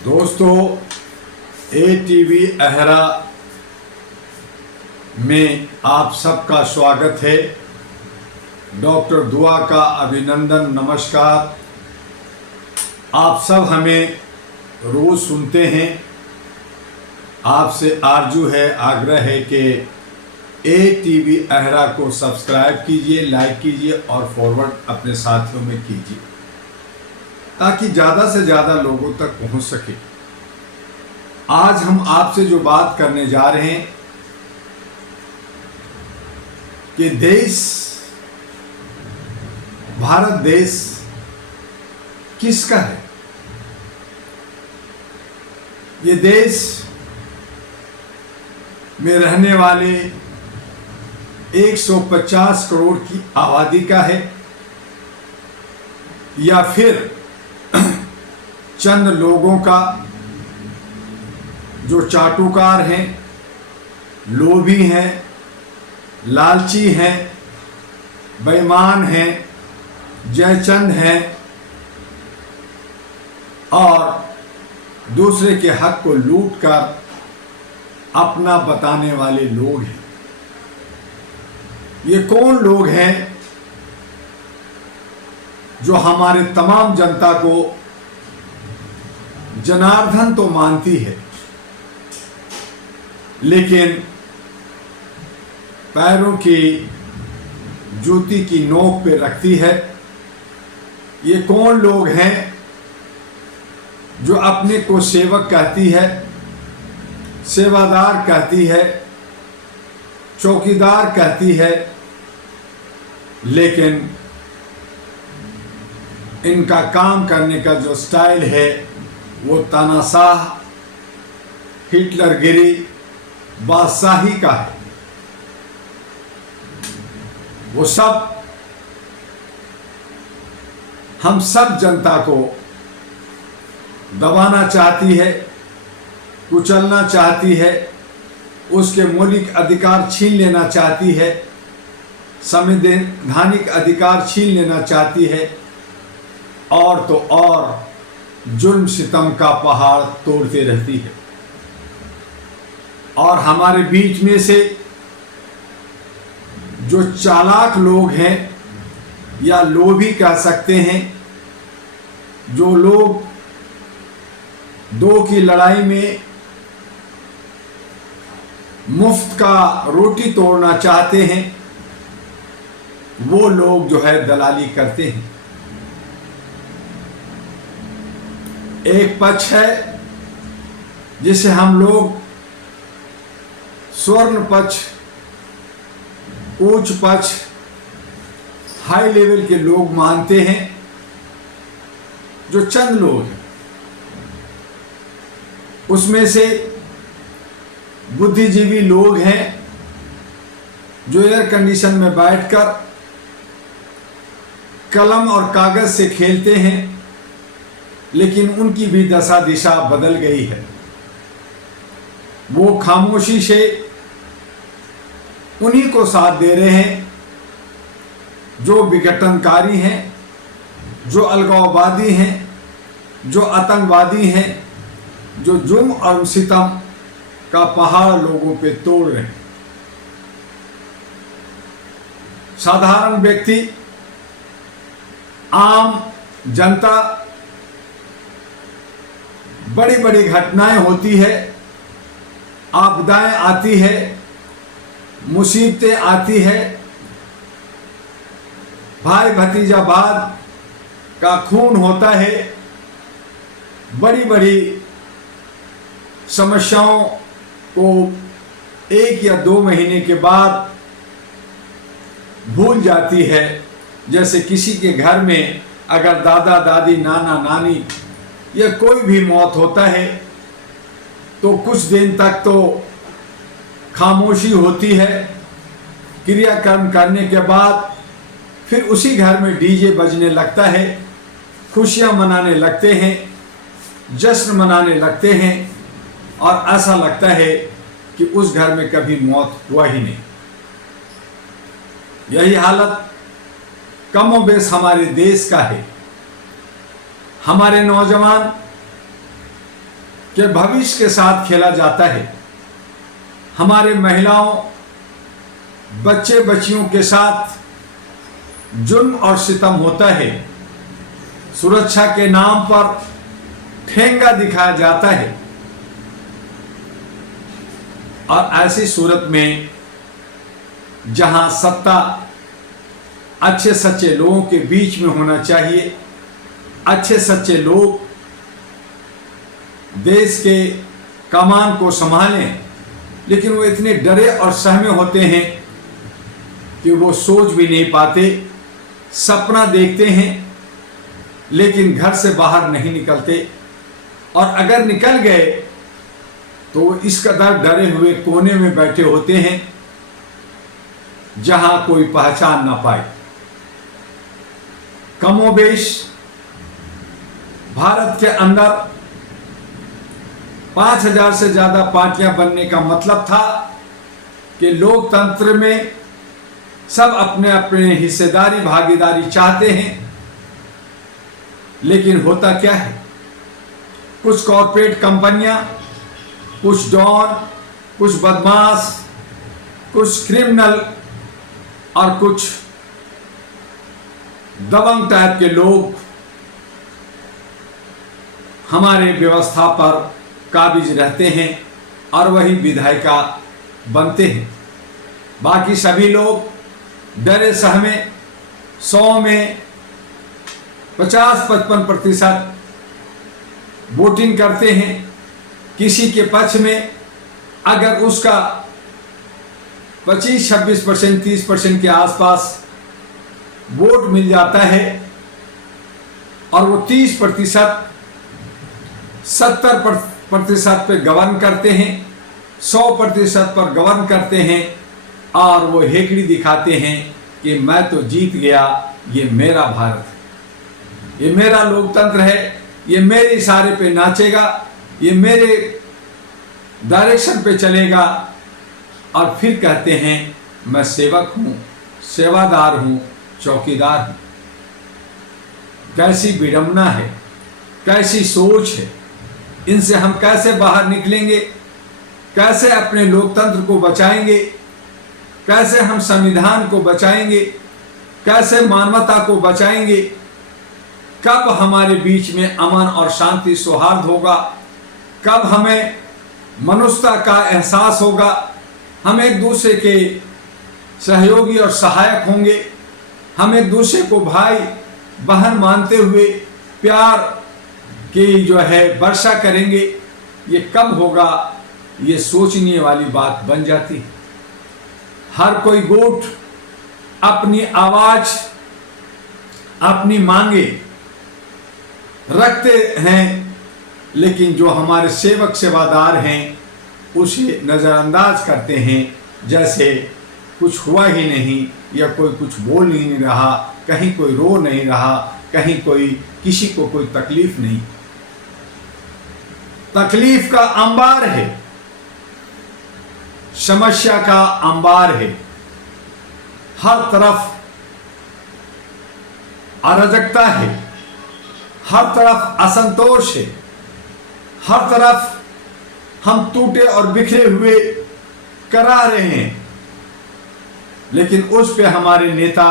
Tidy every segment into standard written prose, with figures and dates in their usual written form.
दोस्तों, ATV अहरा में आप सबका स्वागत है। डॉक्टर दुआ का अभिनंदन, नमस्कार। आप सब हमें रोज सुनते हैं। आपसे आरजू है, आग्रह है कि ATV अहरा को सब्सक्राइब कीजिए, लाइक कीजिए और फॉरवर्ड अपने साथियों में कीजिए ताकि ज़्यादा से ज़्यादा लोगों तक पहुंच सके। आज हम आपसे जो बात करने जा रहे हैं कि देश, भारत देश किसका है। ये देश में रहने वाले 150 करोड़ की आबादी का है या फिर चंद लोगों का जो चाटुकार हैं, लोभी हैं, लालची हैं, बेईमान हैं, जयचंद हैं और दूसरे के हक को लूटकर अपना बताने वाले लोग हैं। ये कौन लोग हैं जो हमारे तमाम जनता को जनार्दन तो मानती है लेकिन पैरों की जूती की नोक पे रखती है। ये कौन लोग हैं जो अपने को सेवक कहती है, सेवादार कहती है, चौकीदार कहती है, लेकिन इनका काम करने का जो स्टाइल है वो तानाशाह, हिटलरगिरी, बादशाही का है। वो सब हम सब जनता को दबाना चाहती है, कुचलना चाहती है, उसके मौलिक अधिकार छीन लेना चाहती है, संवैधानिक अधिकार छीन लेना चाहती है और तो और जुल्म सितम का पहाड़ तोड़ते रहती है। और हमारे बीच में से जो चालाक लोग हैं या लोभी कह सकते हैं, जो लोग दो की लड़ाई में मुफ्त का रोटी तोड़ना चाहते हैं, वो लोग जो है दलाली करते हैं। एक पक्ष है जिसे हम लोग स्वर्ण पक्ष, उच्च पक्ष, हाई लेवल के लोग मानते हैं, जो चंद लोग हैं। उसमें से बुद्धिजीवी लोग हैं जो एयर कंडीशन में बैठकर कलम और कागज से खेलते हैं, लेकिन उनकी भी दशा दिशा बदल गई है। वो खामोशी से उन्हीं को साथ दे रहे हैं जो विघटनकारी हैं, जो अलगाववादी हैं, जो आतंकवादी हैं, जो जुर्म और सितम का पहाड़ लोगों पे तोड़ रहे हैं। साधारण व्यक्ति, आम जनता, बड़ी बड़ी घटनाएं होती है, आपदाएं आती है, मुसीबतें आती है, भाई भतीजावाद का खून होता है, बड़ी बड़ी समस्याओं को 1 या 2 महीने के बाद भूल जाती है। जैसे किसी के घर में अगर दादा दादी, नाना नानी या कोई भी मौत होता है तो कुछ दिन तक तो खामोशी होती है, क्रियाकर्म करने के बाद फिर उसी घर में डीजे बजने लगता है, खुशियां मनाने लगते हैं, जश्न मनाने लगते हैं और ऐसा लगता है कि उस घर में कभी मौत हुआ ही नहीं। यही हालत कमोबेश हमारे देश का है। हमारे नौजवान के भविष्य के साथ खेला जाता है। हमारे महिलाओं, बच्चे बच्चियों के साथ जुल्म और सितम होता है। सुरक्षा के नाम पर ठेंगा दिखाया जाता है और ऐसी सूरत में जहां सत्ता अच्छे सच्चे लोगों के बीच में होना चाहिए, अच्छे सच्चे लोग देश के कमान को संभालें, लेकिन वो इतने डरे और सहमे होते हैं कि वो सोच भी नहीं पाते, सपना देखते हैं लेकिन घर से बाहर नहीं निकलते, और अगर निकल गए तो वो इस कदर डरे हुए कोने में बैठे होते हैं जहां कोई पहचान ना पाए। कमोबेश भारत के अंदर 5000 से ज्यादा पार्टियां बनने का मतलब था कि लोकतंत्र में सब अपने अपने हिस्सेदारी भागीदारी चाहते हैं, लेकिन होता क्या है, कुछ कॉरपोरेट कंपनियां, कुछ डॉन, कुछ बदमाश, कुछ क्रिमिनल और कुछ दबंग टाइप के लोग हमारे व्यवस्था पर काबिज रहते हैं और वही विधायिका बनते हैं। बाकी सभी लोग डरे सहमे 100 में 50-55% वोटिंग करते हैं। किसी के पक्ष में अगर उसका 25-26%, 30% के आसपास वोट मिल जाता है और वो 30%, 70% पे गवर्न करते हैं, 100% पर गवर्न करते हैं और वो हेकड़ी दिखाते हैं कि मैं तो जीत गया, ये मेरा भारत है, ये मेरा लोकतंत्र है, ये मेरे इशारे पे नाचेगा, ये मेरे डायरेक्शन पे चलेगा, और फिर कहते हैं मैं सेवक हूं, सेवादार हूं, चौकीदार हूं। कैसी विडंबना है, कैसी सोच है। इनसे हम कैसे बाहर निकलेंगे, कैसे अपने लोकतंत्र को बचाएंगे, कैसे हम संविधान को बचाएंगे, कैसे मानवता को बचाएंगे, कब हमारे बीच में अमन और शांति सौहार्द होगा, कब हमें मनुष्यता का एहसास होगा, हम एक दूसरे के सहयोगी और सहायक होंगे, हम एक दूसरे को भाई बहन मानते हुए प्यार की जो है वर्षा करेंगे, ये कब होगा, ये सोचने वाली बात बन जाती है। हर कोई गुट अपनी आवाज, अपनी मांगे रखते हैं, लेकिन जो हमारे सेवक सेवादार हैं उसे नज़रअंदाज करते हैं, जैसे कुछ हुआ ही नहीं, या कोई कुछ बोल नहीं रहा, कहीं कोई रो नहीं रहा, कहीं कोई किसी को कोई तकलीफ नहीं। तकलीफ का अंबार है, समस्या का अंबार है, हर तरफ अराजकता है, हर तरफ असंतोष है, हर तरफ हम टूटे और बिखरे हुए करा रहे हैं, लेकिन उस पे हमारे नेता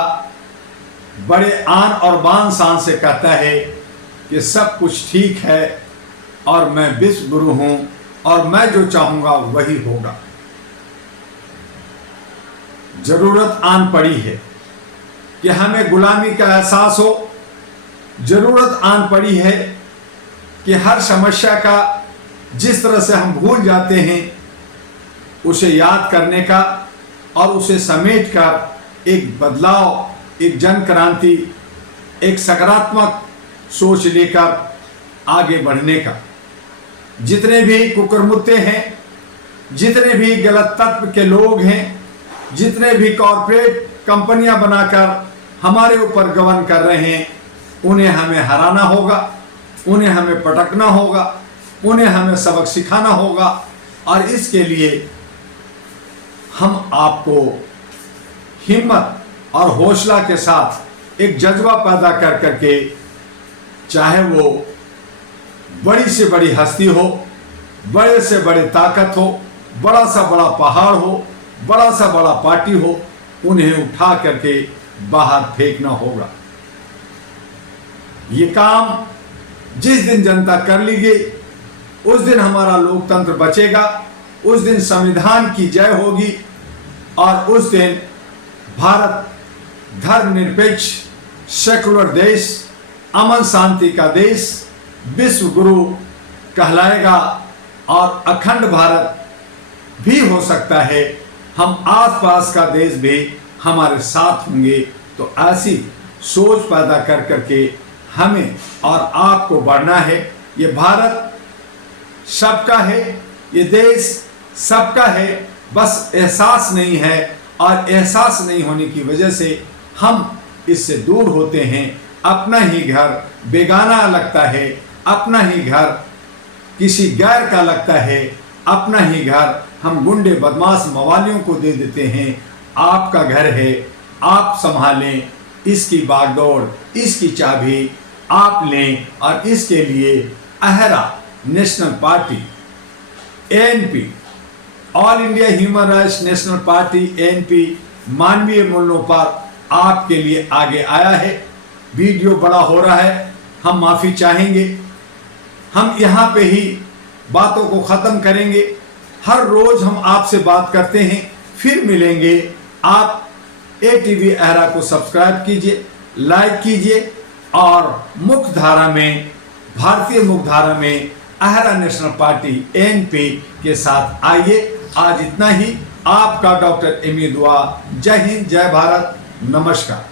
बड़े आन और बान शान से कहता है कि सब कुछ ठीक है और मैं विश्व गुरु हूं और मैं जो चाहूंगा वही होगा। जरूरत आन पड़ी है कि हमें गुलामी का एहसास हो, जरूरत आन पड़ी है कि हर समस्या का जिस तरह से हम भूल जाते हैं उसे याद करने का और उसे समेट कर एक बदलाव, एक जन क्रांति, एक सकारात्मक सोच लेकर आगे बढ़ने का। जितने भी कुकरमुत्ते हैं, जितने भी गलत तत्व के लोग हैं, जितने भी कॉरपोरेट कंपनियां बनाकर हमारे ऊपर गवर्न कर रहे हैं, उन्हें हमें हराना होगा, उन्हें हमें पटकना होगा, उन्हें हमें सबक सिखाना होगा। और इसके लिए हम आपको हिम्मत और हौसला के साथ एक जज्बा पैदा कर करके, चाहे वो बड़ी से बड़ी हस्ती हो, बड़े से बड़े ताकत हो, बड़ा सा बड़ा पहाड़ हो, बड़ा सा बड़ा पार्टी हो, उन्हें उठा करके बाहर फेंकना होगा। ये काम जिस दिन जनता कर लीगी, उस दिन हमारा लोकतंत्र बचेगा, उस दिन संविधान की जय होगी और उस दिन भारत धर्मनिरपेक्ष सेकुलर देश, अमन शांति का देश, विश्व गुरु कहलाएगा और अखंड भारत भी हो सकता है। हम आसपास का देश भी हमारे साथ होंगे। तो ऐसी सोच पैदा कर करके हमें और आपको बढ़ना है। ये भारत सबका है, ये देश सबका है, बस एहसास नहीं है और एहसास नहीं होने की वजह से हम इससे दूर होते हैं। अपना ही घर बेगाना लगता है, अपना ही घर किसी गैर का लगता है, अपना ही घर हम गुंडे बदमाश मवालियों को दे देते हैं। आपका घर है, आप संभालें, इसकी बागडोर, इसकी चाबी आप लें और इसके लिए अहरा national party ANP, all India human rights national party ANP मानवीय मूल्यों पर आपके लिए आगे आया है। वीडियो बड़ा हो रहा है, हम माफ़ी चाहेंगे। हम यहाँ पे ही बातों को ख़त्म करेंगे। हर रोज़ हम आपसे बात करते हैं, फिर मिलेंगे। आप एटीवी अहरा को सब्सक्राइब कीजिए, लाइक कीजिए और मुख्य धारा में, भारतीय मुख्य धारा में अहरा नेशनल पार्टी एएनपी के साथ आइए। आज इतना ही। आपका डॉक्टर एमी दुआ। जय हिंद, जय भारत, नमस्कार।